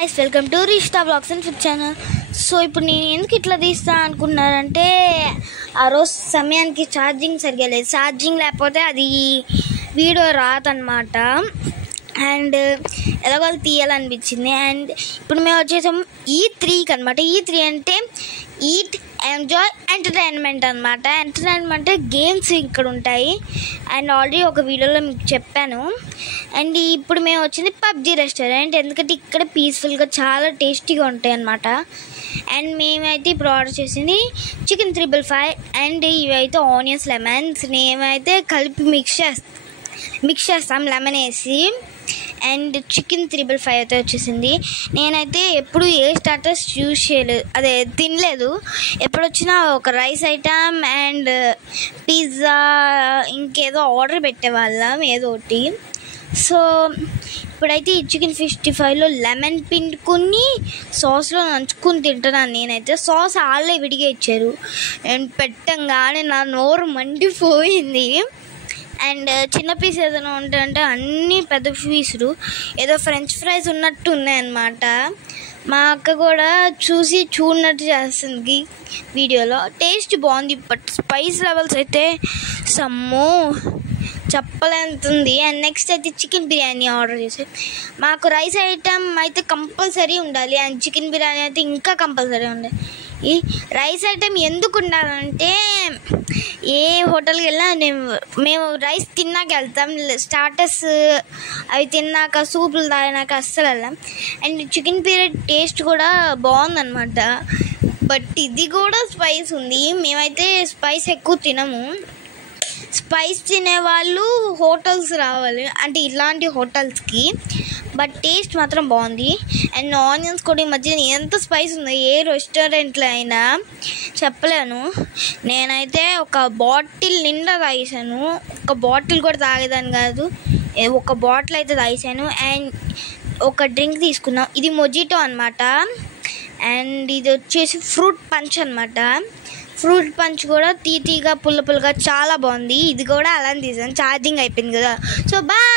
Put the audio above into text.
guys, welcome to Rishta Vlogs and Food channel. So ఇప్పుడు నేను ఎందుకు ఇట్లా తీస్తా అనుకున్నారంటే ఆ రోజు సమయానికి ఛార్జింగ్ సరిగా లేదు. ఛార్జింగ్ లేకపోతే అది వీడియో రాదన్నమాట. అండ్ ఎలాగో తీయాలనిపించింది. అండ్ ఇప్పుడు మేము వచ్చేసాము E3కి అనమాట. E3 అంటే ఈట్ ఎంజాయ్ ఎంటర్టైన్మెంట్ అనమాట. ఎంటర్టైన్మెంట్ గేమ్స్ ఇక్కడ ఉంటాయి. అండ్ ఆల్రెడీ ఒక వీడియోలో మీకు చెప్పాను. అండ్ ఇప్పుడు మేము వచ్చింది పబ్జీ రెస్టారెంట్. ఎందుకంటే ఇక్కడ పీస్ఫుల్గా చాలా టేస్టీగా ఉంటాయి అన్నమాట. అండ్ మేమైతే ఇప్పుడు ఆర్డర్ చేసింది చికెన్ 355 అండ్ ఇవైతే ఆనియన్స్ లెమన్స్. మేమైతే కలిపి మిక్స్ చేస్తాం లెమన్ వేసి. అండ్ చికెన్ 355 అయితే వచ్చేసింది. నేనైతే ఎప్పుడు ఏ స్టార్టర్స్ యూజ్ చేయలేదు, అదే తినలేదు. ఎప్పుడు వచ్చినా ఒక రైస్ ఐటమ్ అండ్ పిజ్జా ఇంకేదో ఆర్డర్ పెట్టేవాళ్ళం ఏదో ఒకటి. సో ఇప్పుడైతే ఈ చికెన్ 55లో లెమన్ పిండుకొని సాస్లో నంచుకొని తింటున్నాను నేనైతే. సాస్ వాళ్ళే విడిగా ఇచ్చారు. అండ్ పెట్టంగానే నా నోరు మండిపోయింది. అండ్ చిన్న పీస్ ఏదైనా ఉంటాయంటే అన్నీ పెద్ద పీసులు ఏదో ఫ్రెంచ్ ఫ్రైస్ ఉన్నట్టు ఉన్నాయన్నమాట. మా అక్క కూడా చూడనట్టు చేస్తుంది వీడియోలో. టేస్ట్ బాగుంది, బట్ స్పైస్ లెవెల్స్ అయితే సమ్మో చెప్పలేంతుంది. అండ్ నెక్స్ట్ అయితే చికెన్ బిర్యానీ ఆర్డర్ చేసి, మాకు రైస్ ఐటమ్ అయితే కంపల్సరీ ఉండాలి. అండ్ చికెన్ బిర్యానీ అయితే ఇంకా కంపల్సరీ ఉండాలి. ఈ రైస్ ఐటమ్ ఎందుకు ఉండాలంటే ఏ హోటల్కి వెళ్ళినా మేము రైస్ తిన్నాక వెళ్తాం. స్టార్టర్స్ అవి తిన్నాక సూపులు తాగినాక అస్సలు వెళ్ళాం. అండ్ చికెన్ బిర్యానీ టేస్ట్ కూడా బాగుందన్నమాట. బట్ ఇది కూడా స్పైస్ ఉంది. మేమైతే స్పైస్ ఎక్కువ తినము. స్పైస్ తినేవాళ్ళు హోటల్స్ రావాలి, అంటే ఇలాంటి హోటల్స్కి. బట్ టేస్ట్ మాత్రం బాగుంది. అండ్ ఆనియన్స్ కూడా ఈ మధ్య ఎంత స్పైస్ ఉంది ఏ రెస్టారెంట్లో అయినా చెప్పలేను. నేనైతే ఒక బాటిల్ నిండా తాగేసాను. ఒక బాటిల్ కూడా తాగేదాన్ని కాదు, ఒక బాటిల్ అయితే తాగేసాను. అండ్ ఒక డ్రింక్ తీసుకున్నాం, ఇది మొజిటో అనమాట. అండ్ ఇది వచ్చేసి ఫ్రూట్ పంచ్ అనమాట. ఫ్రూట్ పంచ్ కూడా తీగా పుల్లగా చాలా బాగుంది. ఇది కూడా అలానే తీసాను, ఛార్జింగ్ అయిపోయింది కదా. So bye.